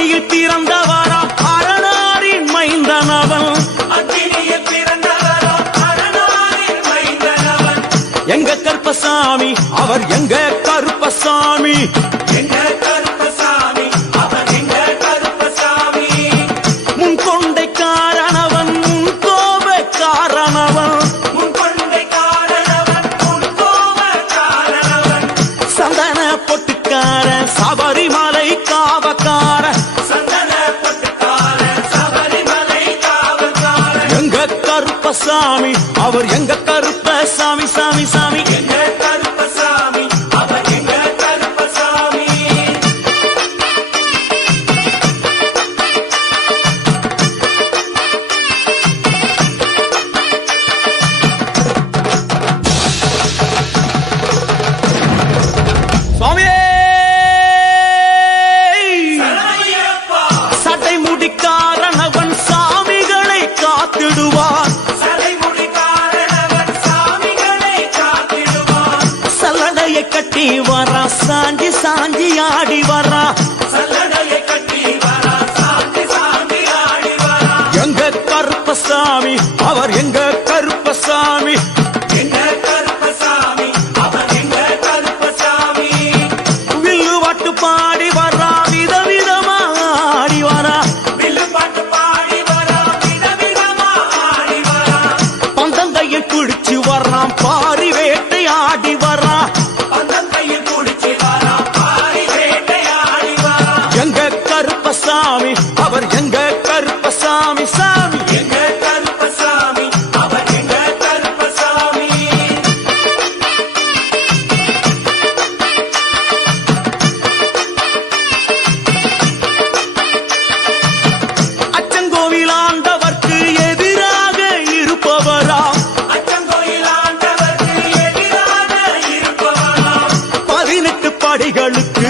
அக்னியில் பிறந்தவாரா? அரணாரின் மைந்தனவன். அக்னியில் பிறந்தவாரா அரணாரின் மைந்தனவன் எங்க கருப்பசாமி? அவர் எங்க கருப்பசாமி? எங்க கருப்ப சாமி சாமி எங்க சல்லடையை கட்டி வரா சாஞ்சி சாஞ்சி ஆடி வரா. சல்லடைய கருப்பசாமி அவர் எங்க கருப்பசாமி சாமி? எங்க கருப்பசாமி? அவர் எங்க கருப்பசாமி? அச்சங்கோவில் ஆண்டவர்க்கு எதிராக இருப்பவரா அச்சங்கோயில் ஆண்டவருக்கு எதிராக இருப்பவனாம் பதினெட்டு படிகளுக்கு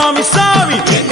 கருப்பண்ணசாமி சாமி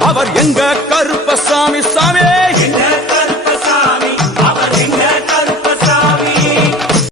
அவர் எங்க கருப்பசாமி சாமி?